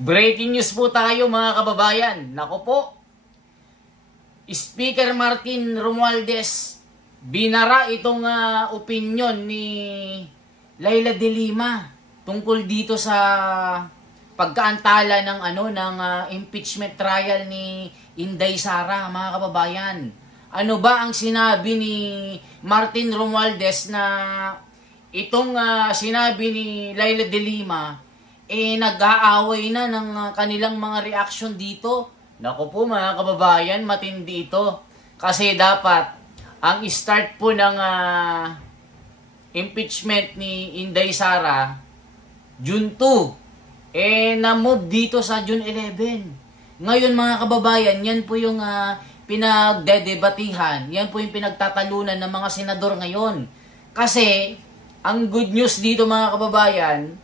Breaking news po tayo mga kababayan. Nako po, Speaker Martin Romualdez binara itong opinion ni Leila de Lima tungkol dito sa pagkaantala ng impeachment trial ni Inday Sara, mga kababayan. Ano ba ang sinabi ni Martin Romualdez na itong sinabi ni Leila de Lima nag-aaway na ng kanilang mga reaction dito? Naku po mga kababayan, matindi ito. Kasi dapat ang start po ng impeachment ni Inday Sara June 2, na-move dito sa June 11. Ngayon mga kababayan, yan po yung pinagdedebatihan, yan po yung pinagtatalunan ng mga senador ngayon. Kasi ang good news dito mga kababayan,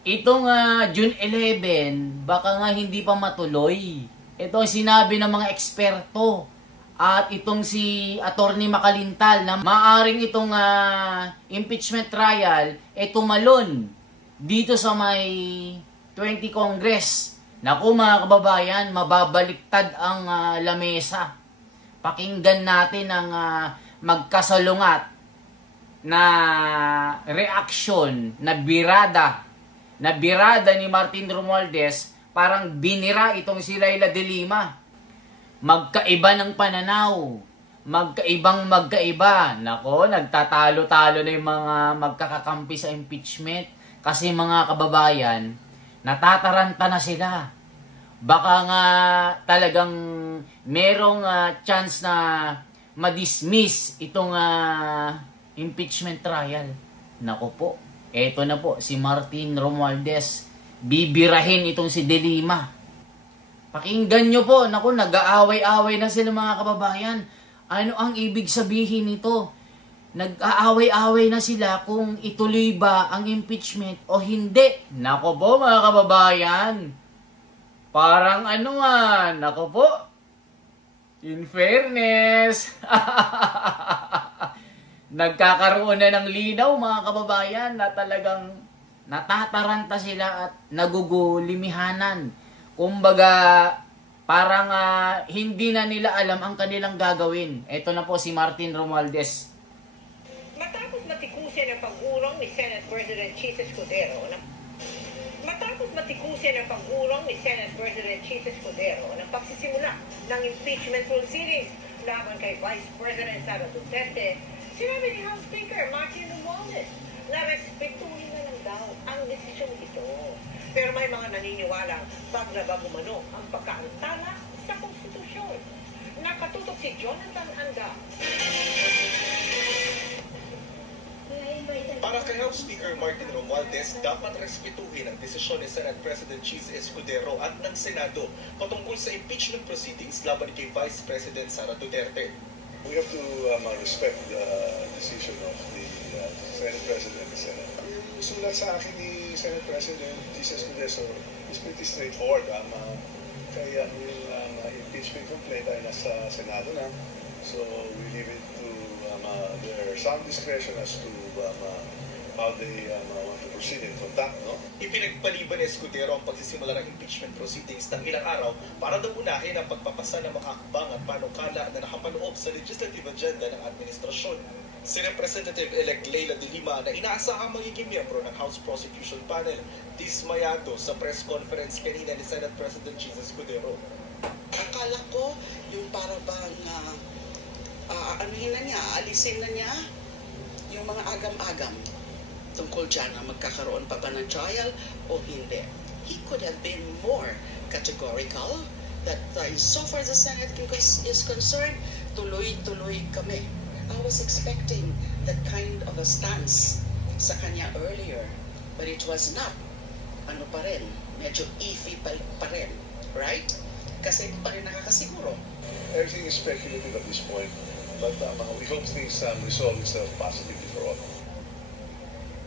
itong June 11, baka nga hindi pa matuloy. Ito ang sinabi ng mga eksperto. At itong si Attorney Makalintal na maaring itong impeachment trial tumalon dito sa may 20 Congress. Naku mga kababayan, mababaliktad ang lamesa. Pakinggan natin ang magkasalungat na reaction, na birada ni Martin Romualdez, parang binira itong si Leila de Lima. Magkaiba ng pananaw, magkaiba. Nako, nagtatalo-talo na yung mga magkakakampi sa impeachment. Kasi mga kababayan, natataranta na sila. Baka nga talagang merong chance na madismiss itong impeachment trial. Nako po, eto na po si Martin Romualdez, bibirahin itong si de Lima. Pakinggan nyo po, naku, nag-aaway-aaway na sila mga kababayan. Ano ang ibig sabihin nito? Nag-aaway-aaway na sila kung ituloy ba ang impeachment o hindi. Naku po mga kababayan, parang naku po, in fairness, nagkakaroon na ng linaw mga kababayan na talagang natataranta sila at nagugulimihanan. Kumbaga, parang hindi na nila alam ang kanilang gagawin. Ito na po si Martin Romualdez. Matapos matikusin ang pag-urong ni Senate President Chis Escudero na pagsisimula ng impeachment proceedings laban kay Vice President Sara Duterte, sinabi ni House Speaker Martin Romualdez na respetuhin na lang daw ang desisyon ito. Pero may mga naniniwalang paglabag umano ang pagkaantala sa konstitusyon. Nakatutok si Jonathan Anda. Para kay House Speaker Martin Romualdez, dapat respetuhin ang desisyon ni Senate President Chis Escudero at ng Senado patungkol sa impeachment proceedings laban kay Vice President Sara Duterte. We have to respect the decision of the Senate President and Senate. Sulat sa akin ni Senate President Chis Escudero is pretty straightforward. Kaya yung impeachment complaint ay nasa Senado na. So we leave it to their sound discretion as to how they want to proceed in from that, no? Ipinagpaliban ni Escudero ang pagsisimula ng impeachment proceedings ng ilang araw para daw unahin ang pagpapasa ng mga akbang at panukala na nakapaloob sa legislative agenda ng administrasyon. Si Representative-elect Leila de Lima na inaasahang magiging miyembro ng House Prosecution Panel, dismayado sa press conference kanina ni Senate President Chis Escudero. Akala ko yung para bang alisin na niya yung mga agam-agam tungkol dyan na magkakaroon pa ba ng trial o hindi. He could have been more categorical that so far as the Senate is concerned, tuloy-tuloy kami. I was expecting that kind of a stance sa kanya earlier, but it was not. Ano pa rin, medyo iffy pa rin, right? Kasi hindi pa rin nakakasiguro. Everything is speculative at this point, but we hope things resolve itself positively for all.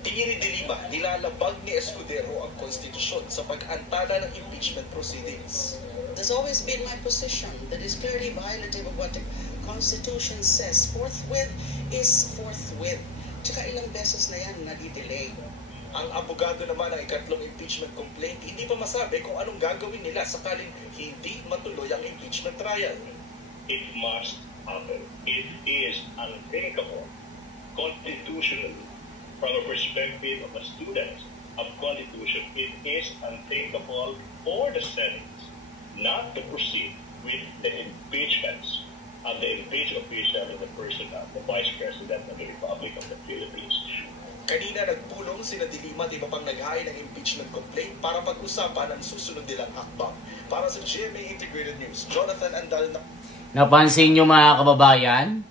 Tingin ni de Lima, nilalabag ni Escudero ang konstitusyon sa pag-antala ng impeachment proceedings. There's always been my position that is clearly violative of what the Constitution says. Forthwith is forthwith. Tsaka ilang beses na yan nadidelay. Ang abogado naman ng ikatlong impeachment complaint, hindi pa masabi kung anong gagawin nila sakaling hindi matuloy ang impeachment trial. It must happen. It is unthinkable, constitutional, from a perspective of a student of constitution. It is unthinkable for the Senate not to proceed with the impeachments of the impeached official of the person of the Vice President of the Republic of the Philippines. Kanina nagpulong sina De Lima at iba pang naghain ng impeachment complaint para pag-usapan ang susunod nilang hakbang. Para sa GMA Integrated News, Jonathan Andal na... Napansin nyo mga kababayan?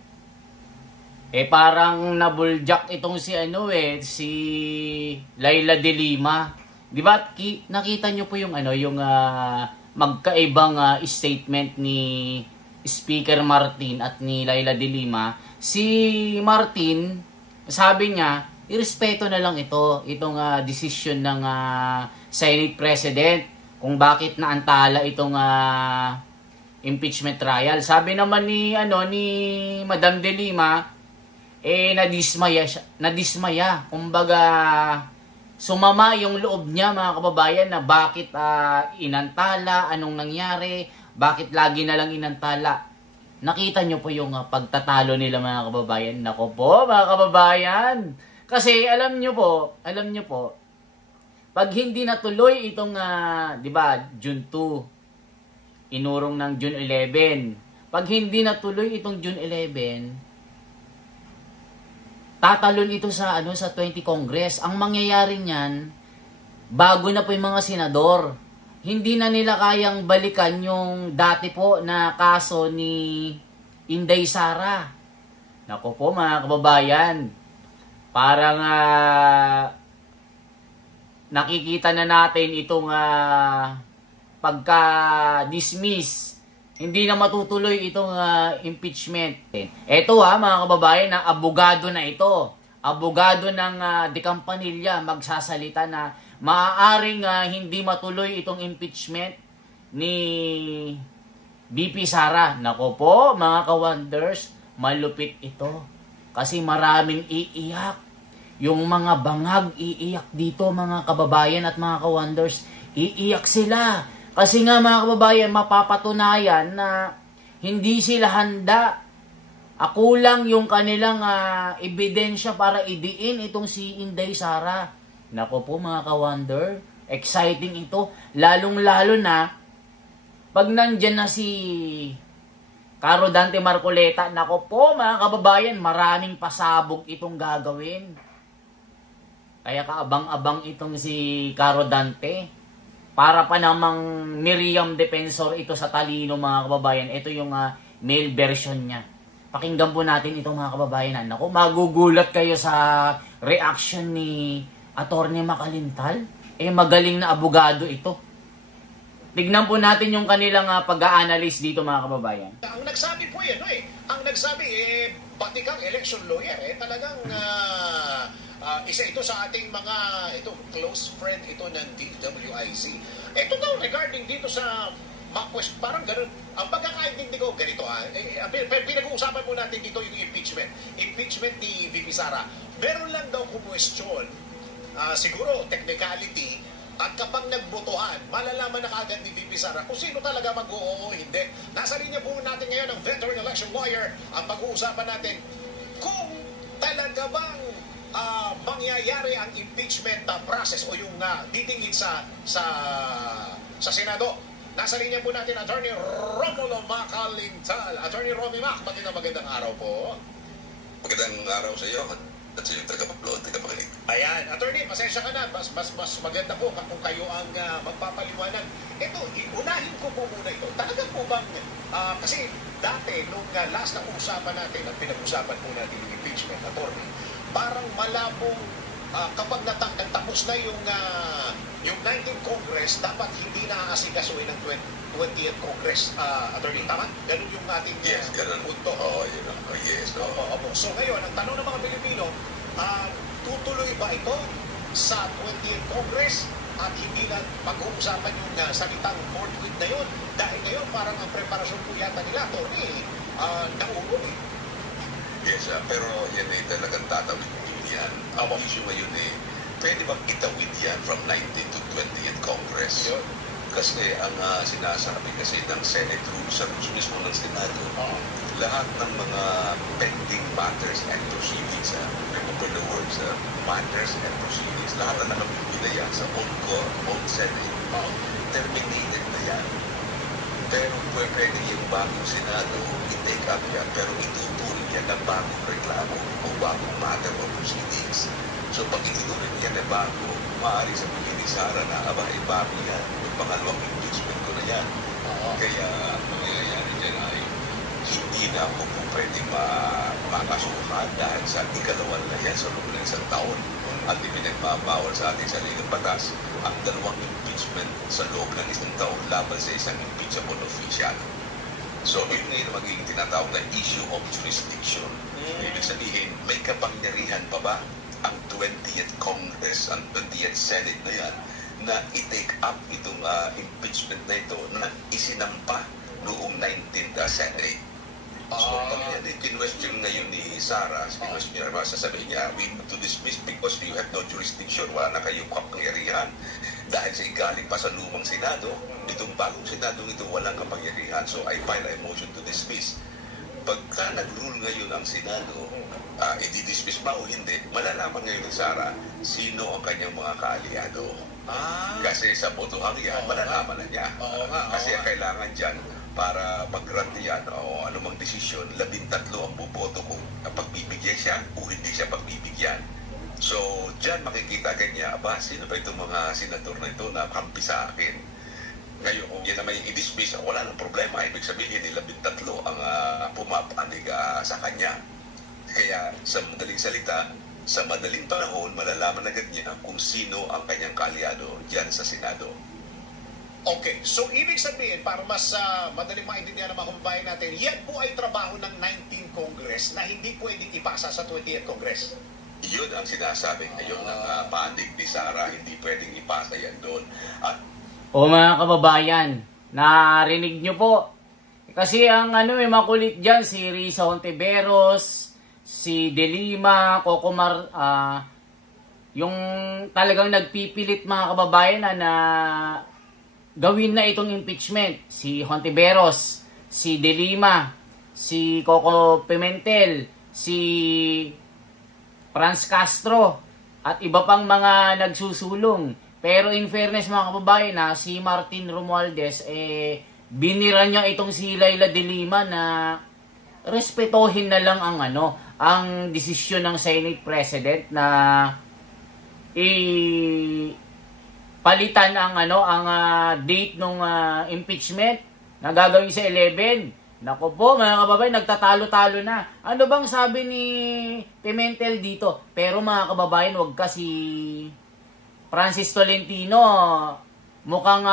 Parang nabuljak itong si si Laila De Lima. Di ba? Nakita nyo po yung yung magkaibang statement ni Speaker Martin at ni Laila De Lima. Si Martin, sabi niya, irespeto na lang itong decision ng Senate President kung bakit naantala itong impeachment trial. Sabi naman ni Madam De Lima, nadismaya. Kumbaga, sumama yung loob niya mga kababayan na bakit inantala, anong nangyari, bakit lagi na lang inantala. Nakita nyo po yung pagtatalo nila mga kababayan. Nako po mga kababayan. Kasi alam nyo po, pag hindi natuloy itong, di ba, June 2, inurong ng June 11. Pag hindi natuloy itong June 11, tatalon ito sa 20 Congress. Ang mangyayari niyan, bago na po yung mga senador, hindi na nila kayang balikan yung dati po na kaso ni Inday Sara. Nako po mga kababayan, parang nakikita na natin itong pagka-dismiss. Hindi na matutuloy itong impeachment. Ito mga kababayan, na abogado na ito. Abogado ng De Campanilla magsasalita na maaaring hindi matuloy itong impeachment ni VP Sara. Nako po mga ka-wonders, malupit ito. Kasi maraming iiyak. Yung mga bangag iiyak dito mga kababayan at mga ka-wonders. Iiyak sila. Kasi nga mga kababayan, mapapatunayan na hindi sila handa. Kulang yung kanilang ebidensya para idiin itong si Inday Sara. Nako po mga ka-wonder, exciting ito. Lalong-lalo na pag nandyan na si Caro Dante Marcoleta, nako po mga kababayan, maraming pasabog itong gagawin. Kaya kaabang-abang itong si Caro Dante. Para pa namang Miriam Defensor ito sa talino mga kababayan. Ito yung male version niya. Pakinggan po natin ito mga kababayan. Nako, magugulat kayo sa reaction ni Attorney Macalintal. Magaling na abogado ito. Tignan po natin yung kanilang pag-a-analyze dito mga kababayan. Ang nagsabi po yan, ang nagsabi, pati kang election lawyer, talagang isa ito sa ating mga close friend ito ng DWIC. Ito daw regarding dito sa parang ganun. Ang pagkakaintindi ko, ganito pinag-uusapan po natin dito yung impeachment. Impeachment ni VP Sara. Meron lang daw question, siguro technicality, at kapag nagbotohan, malalaman na kagad ni VP Sara kung sino talaga mag-oo o hindi. Nasa linya po natin ngayon ang veteran election lawyer. Ang pag-uusapan natin kung talaga bang mangyayari ang impeachment process o yung titingin sa Senado. Nasa linya po natin Attorney Romulo Macalintal. Attorney Romy Mac, magandang araw po. Magandang araw sa iyo at sa iyong tagapaglood, tagapakinig. Ayan, Attorney, pasensya ka na. Mas maganda po kung kayo ang magpapaliwanag. Ito, unahin ko po muna ito. Talaga po bang, kasi dati, nung last na usapan natin at pinag-usapan po natin yung impeachment, Attorney, parang malabong kapag natapos na yung 19th Congress, dapat hindi na aasikasuhin ng 20th Congress, Attorney. Tama? Ganun yung ating punto. Oo, yun ang yes. Opo. So ngayon, ang tanong ng mga Pilipino, tutuloy ba ito sa 20th Congress at hindi na pag-uusapan yung salitang fourth week na yun? Dahil ngayon, parang ang preparasyon po yata nila, Attorney, nauuwi. Yes, pero yan ay talagang tatawid yan. Ang issue ngayon pwede bang itawid yan from 19th to 20th Congress? Kasi ang sinasabi kasi ng Senate rules sa rules mismo ng Senado, lahat ng mga pending matters and proceedings, remember the words, matters and proceedings, lahat na nakapipila yan sa own Senate, terminated na yan. Pero pwede yung bagong Senado, i-take up yan, pero itutuloy yan ng bagong reklamo o bagong matter o proceedings. So pag itutuloy yan na bago, maaari sabihin ni Sara na, bago yan, yung pangalawang impeachment ko na yan. Kaya ang nangyayari dyan ay hindi na ako po pwedeng makasuhan dahil sa ikalawang na yan sa loob ng isang taon. At ipinagbabawal sa ating saligang batas ang dalawang impeachment sa loob ng isang taon laban sa isang impeachable official. So, yun ngayon magiging tinatawag na issue of jurisdiction. Ibig sabihin, may kapangyarihan pa ba ang 20th Congress, ang 20th Senate na yan, na i-take up itong impeachment na ito na isinampa noong 19th Senate. So, pag yan, kinwestiyon ngayon ni Sara, sasabihin niya, we have to dismiss because you have no jurisdiction, wala na kayong kapangyarihan. Dahil sa galing pa sa lumang Senado, itong bagong Senado ito walang kapangyarihan. So, I file a motion to dismiss. Pagka nag-rule ngayon ang Senado, i-dismiss ba o hindi, malalaman ngayon ni Sara sino ang kanyang mga kaalyado. Kasi sa botohang yan, malalaman na niya. Kasi ang kailangan dyan, para mag-grant yan o anumang desisyon, 13 ang buboto kung pagbibigyan siya o hindi siya pagbibigyan. So, dyan makikita ganyan, sino ba itong mga senador na ito na kampi sa akin? Ngayon, kung yan na may i-dismiss, wala nang problema. Ibig sabihin, 13 ang pumapanig sa kanya. Kaya, sa madaling salita, sa madaling panahon, malalaman agad niya kung sino ang kanyang kaalyado dyan sa Senado. Okay, so ibig sabihin, para mas madaling maintindihan ng mga kababayan natin, yan po ay trabaho ng 19th Congress na hindi pwedeng ipasa sa 20th Congress. Yun ang sinasabi ngayon ng panig ni Sara, hindi pwedeng ipasa yan doon. O mga kababayan, narinig nyo po. Kasi ang makulit dyan, si Risa Hontiveros, si De Lima, Cocomar, yung talagang nagpipilit mga kababayan na gawin na itong impeachment. Si Hontiveros, si De Lima, si Coco Pimentel, si Franz Castro, at iba pang mga nagsusulong. Pero in fairness mga kababayan, si Martin Romualdez, binira niya itong si Leila De Lima na respetohin na lang ang desisyon ng Senate President na palitan ang date ng impeachment na gagawin sa 11. Nako po mga kababayan, nagtatalo-talo na. Ano bang sabi ni Pimentel dito? Pero mga kababayan, wag kasi Francis Tolentino mukhang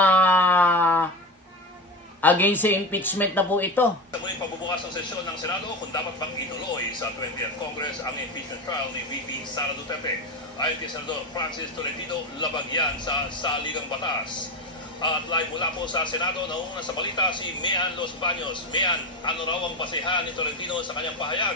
against sa impeachment na po ito. Sa muling pagbubukas ng sesyon ng Senado, kung dapat bang ituloy sa 20th Congress ang impeachment trial ni VP Sara Duterte. Ayon kay Senador Francis Tolentino, labag yan sa saligang batas. At live mula po sa Senado, nauna sa balita si Mian Los Baños. Mian, ano raw ang basehan ni Tolentino sa kanyang pahayag?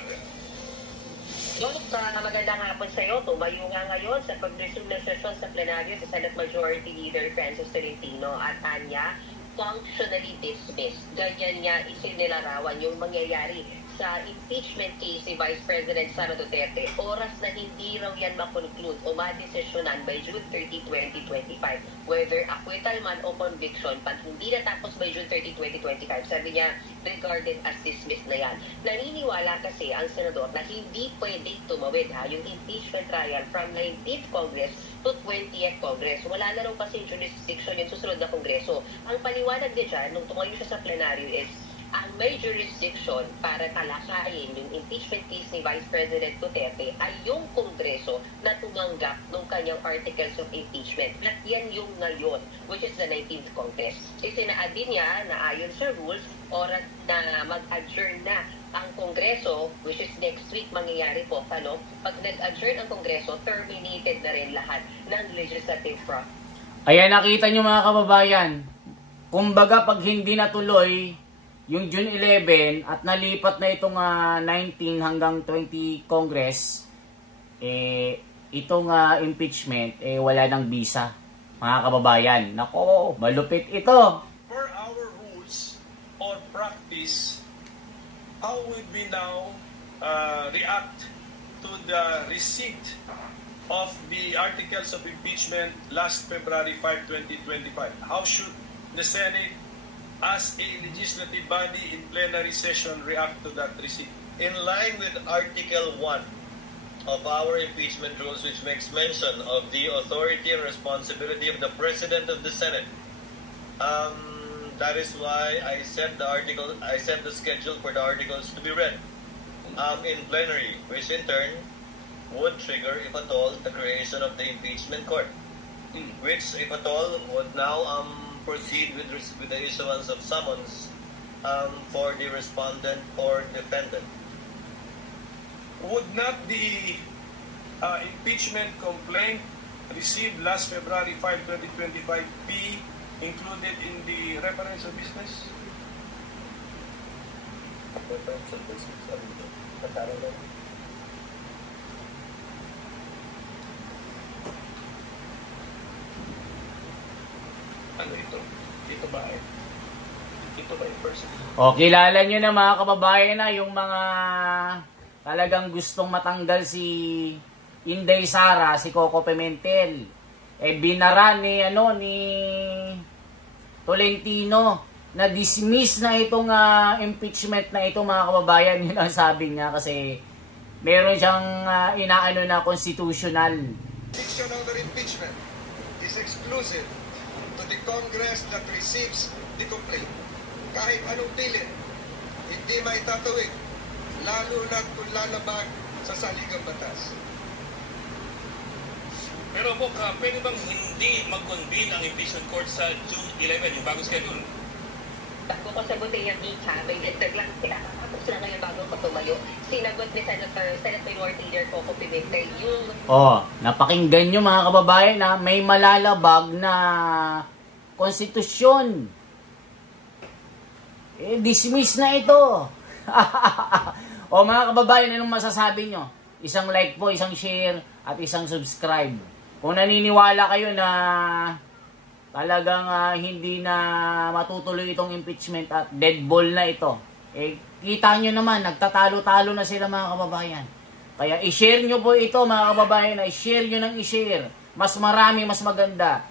Magandang hapon sa iyo. Tumayo nga ngayon sa pag-resume ng sesyon sa plenaryo sa Senate Majority Leader Francis Tolentino at anya functionally dismissed. Ganyan niya isinilarawan yung mangyayari sa impeachment case ni Vice President Sara Duterte. Oras na hindi raw yan makonclude o madesisyonan by June 30, 2025. Whether acquittal man o conviction, pag hindi natapos by June 30, 2025, sabi niya, regarded as dismissed na yan. Naniniwala kasi ang senador na hindi pwedeng tumawid yung impeachment trial from 19th Congress to 20th Congress. Wala na raw kasi jurisdiction yung susunod na Kongreso. Ang paliwanag niya dyan, nung tumayo siya sa plenaryo is, ang may jurisdiction para talakayin yung impeachment case ni Vice President Duterte ay yung Kongreso na tumanggap ng kanyang articles of impeachment. At yan yung ngayon, which is the 19th Congress. Isinaad din niya na ayon sa rules, oras na mag-adjourn na ang Kongreso, which is next week mangyayari po. Pag nag-adjourn ang Kongreso, terminated na rin lahat ng legislative process. Ayan, nakita nyo mga kababayan. Kumbaga, pag hindi natuloy yung June 11 at nalipat na itong 19 hanggang 20 Congress, itong impeachment, wala ng visa, mga kababayan. Nako, malupit ito. Per our rules or practice, how would we now react to the receipt of the articles of impeachment last February 5, 2025? How should the Senate, as a legislative body in plenary session, react to that receipt? In line with Article 1 of our impeachment rules, which makes mention of the authority and responsibility of the President of the Senate, that is why I set the schedule for the articles to be read in plenary, which in turn would trigger, if at all, the creation of the impeachment court, which, if at all, would now proceed with the issuance of summons for the respondent or defendant. Would not the impeachment complaint received last February 5, 2025 be included in the reference of business? Ano ito? Ito ba yung person? O, kilala nyo na mga kababayan na yung mga talagang gustong matanggal si Inday Sara, si Coco Pimentel. Binara ni Tolentino na dismiss na itong impeachment na ito, mga kababayan. Yun ang sabi niya kasi meron siyang inaano na constitutional. Jurisdiction of the impeachment is exclusive to the Congress that receives the complaint. Kahit anong pilit, hindi may tatuwid, lalo na kung lalabag sa saligang batas. Pero po, pwede bang hindi mag-convene ang impeachment court sa June 11, yung bagong schedule? Bago ko sagutin yung Ika, may dagdag lang sila. Tapos na ngayon bago ko tumayo. Sinagot ni Senate Minority Leader Coco Pimentel yung... Napakinggan nyo mga kababayan na may malalabag na konstitusyon. Dismiss na ito. Mga kababayan, anong masasabi nyo? Isang like po, isang share, at isang subscribe. Kung naniniwala kayo na talagang hindi na matutuloy itong impeachment at dead ball na ito, kita nyo naman, nagtatalo-talo na sila mga kababayan. Kaya i-share nyo po ito mga kababayan, i-share nyo ng i-share. Mas marami, mas maganda.